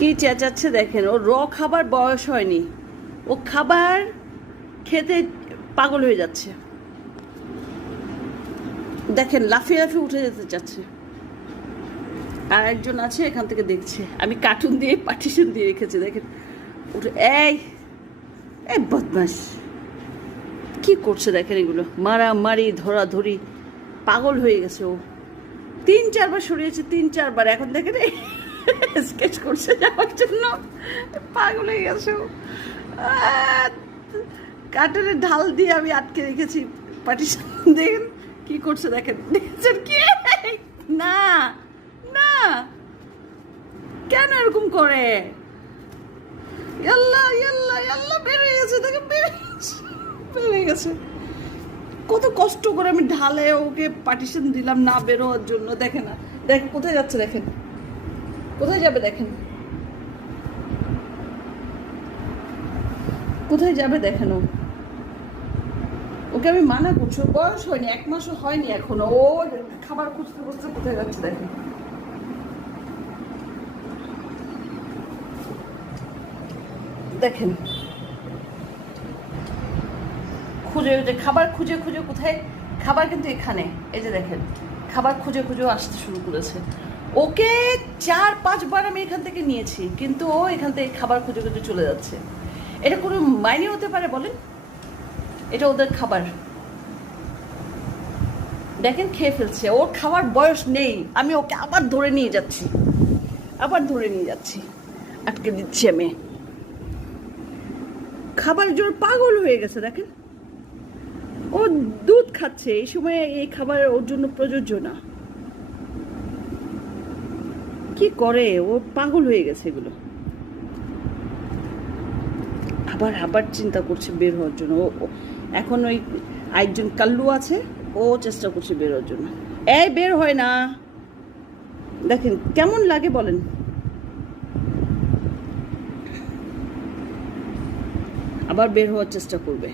কি চেঁচাচ্ছে দেখেন, ও খাবার বয়স হয়নি, ও খাবার খেতে পাগল হয়ে যাচ্ছে। দেখেন লাফিয়ে লাফিয়ে উঠে যেতে চাচ্ছে। আর একজন আছে এখান থেকে দেখছে, আমি কার্টুন দিয়ে পার্টিশন দিয়ে রেখেছি, দেখেন উঠে। এই এই বদমাস কি করছে দেখেন, এগুলো মারামারি ধরাধরি, পাগল হয়ে গেছে ও। 3-4 বার সরিয়েছে, 3-4 বার। এখন দেখেন স্কেচ করছে যাওয়ার জন্য, পাগল হয়ে গেছে ও। কাঠের ঢাল দিয়ে আমি আটকে রেখেছি পার্টিশন। দেখেন কি করছে, দেখেন দেখছেন কি? না না, কেন এরকম করে? ইয়াল্লা ইয়াল্লা ইয়াল্লা, বের হয়ে গেছে, দেখেন বের হয়ে গেছে। কত কষ্ট করে আমি ঢালে ওকে পার্টিশন দিলাম না বের হওয়ার জন্য। দেখেন না, দেখেন কোথায় যাচ্ছে, দেখেন কোথায় যাবে, দেখেন কোথায় যাবে, দেখেন ওকে আমি মানা করছি, ওর বয়স হয়নি, 1 মাসও হয়নি এখনো, ও খাবার খুঁজতে খুঁজতে কোথায় যাচ্ছে দেখেন। দেখেন খুঁজে, যে খাবার খুঁজে খুঁজে কোথায়, খাবার কিন্তু এখানে, এই যে দেখেন খাবার খুঁজে খুঁজেও আসতে শুরু করেছে। ওকে 4-5 বার আমি এখান থেকে নিয়েছি, কিন্তু ও এখান থেকে খাবার খুঁজে খুঁজে চলে যাচ্ছে। এটা কোনো মাইনে হতে পারে বলেন? এটা ওদের খাবার, দেখেন খেয়ে ফেলছে। ওর খাওয়ার বয়স নেই, আমি ওকে আবার ধরে নিয়ে যাচ্ছি, আটকে দিচ্ছি আমি। খাবার জোর পাগল হয়ে গেছে দেখেন। ও দুধ খাচ্ছে, এই সময় এই খাবার ওর জন্য প্রযোজ্য না। কি করে ও, পাগল হয়ে গেছে এগুলো। আবার চিন্তা করছে বের হওয়ার জন্য। ও এখন ওই একজন কাল্লু আছে, ও চেষ্টা করছে বের হওয়ার জন্য। এই বের হয় না, দেখেন কেমন লাগে বলেন। আবার বের হওয়ার চেষ্টা করবে।